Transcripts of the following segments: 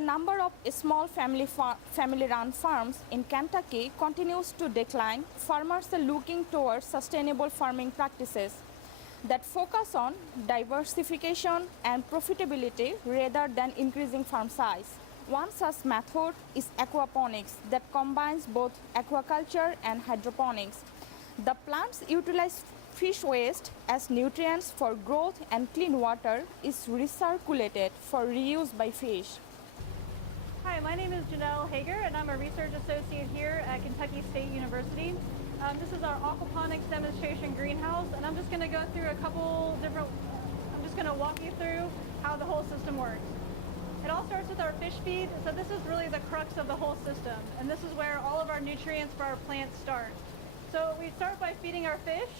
the number of small family-run farms in Kentucky continues to decline, farmers are looking towards sustainable farming practices that focus on diversification and profitability rather than increasing farm size. One such method is aquaponics that combines both aquaculture and hydroponics. The plants utilize fish waste as nutrients for growth and clean water is recirculated for reuse by fish. Hi, my name is Janelle Hager and I'm a research associate here at Kentucky State University. This is our aquaponics demonstration greenhouse, and I'm just going to go through I'm just going to walk you through how the whole system works. It all starts with our fish feed, so this is really the crux of the whole system, and this is where all of our nutrients for our plants start. So we start by feeding our fish,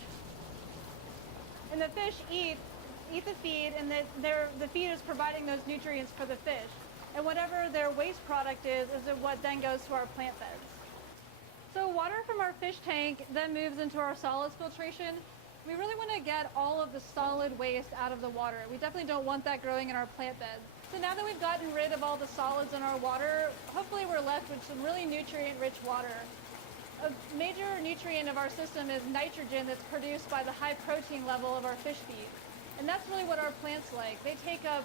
and the fish eat the feed, and the feed is providing those nutrients for the fish. And whatever their waste product is what then goes to our plant beds. So water from our fish tank then moves into our solids filtration. We really want to get all of the solid waste out of the water. We definitely don't want that growing in our plant beds. So now that we've gotten rid of all the solids in our water, hopefully we're left with some really nutrient-rich water. A major nutrient of our system is nitrogen that's produced by the high protein level of our fish feed. And that's really what our plants like. They take up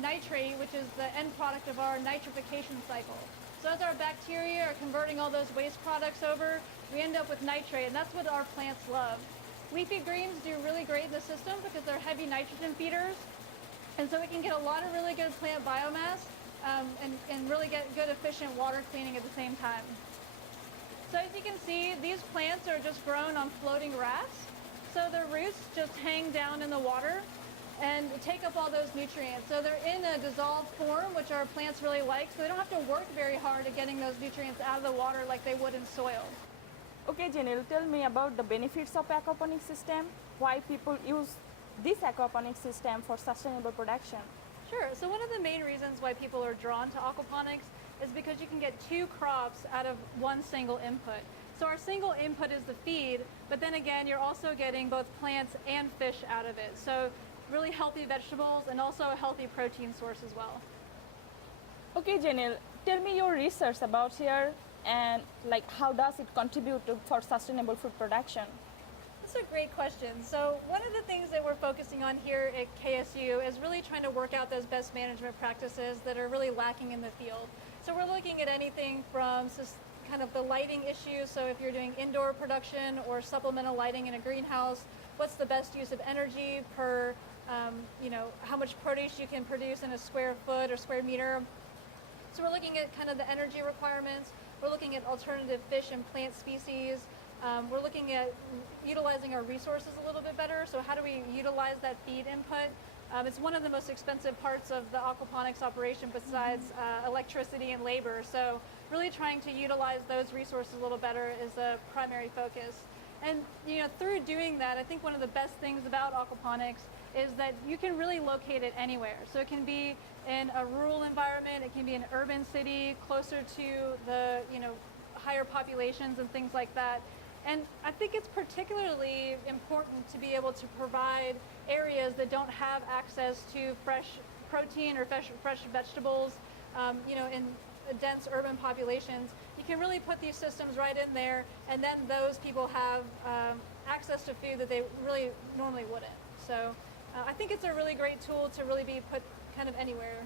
nitrate, which is the end product of our nitrification cycle. So as our bacteria are converting all those waste products over, we end up with nitrate, and that's what our plants love. Leafy greens do really great in the system because they're heavy nitrogen feeders, and so we can get a lot of really good plant biomass and really get good efficient water cleaning at the same time. So as you can see, these plants are just grown on floating rafts. So their roots just hang down in the water and take up all those nutrients. So they're in a dissolved form, which our plants really like, so they don't have to work very hard at getting those nutrients out of the water like they would in soil. Okay, Janelle, tell me about the benefits of aquaponics system, why people use this aquaponics system for sustainable production. Sure, so one of the main reasons why people are drawn to aquaponics is because you can get 2 crops out of one single input. So our single input is the feed, but then again, you're also getting both plants and fish out of it. So really healthy vegetables and also a healthy protein source as well. Okay, Janelle, tell me your research about here and how does it contribute for sustainable food production? That's a great question. So one of the things that we're focusing on here at KSU is really trying to work out those best management practices that are really lacking in the field. So we're looking at anything from kind of the lighting issues. So if you're doing indoor production or supplemental lighting in a greenhouse, what's the best use of energy per, how much produce you can produce in a square foot or square meter. So we're looking at kind of the energy requirements. We're looking at alternative fish and plant species. We're looking at utilizing our resources a little bit better. So how do we utilize that feed input? It's one of the most expensive parts of the aquaponics operation besides electricity and labor. So really trying to utilize those resources a little better is a primary focus. And through doing that, I think one of the best things about aquaponics is that you can really locate it anywhere. So it can be in a rural environment, it can be an urban city, closer to the higher populations and things like that. And I think it's particularly important to be able to provide areas that don't have access to fresh protein or fresh vegetables, in dense urban populations. You can really put these systems right in there, and then those people have access to food that they really normally wouldn't. So I think it's a really great tool to really be put kind of anywhere.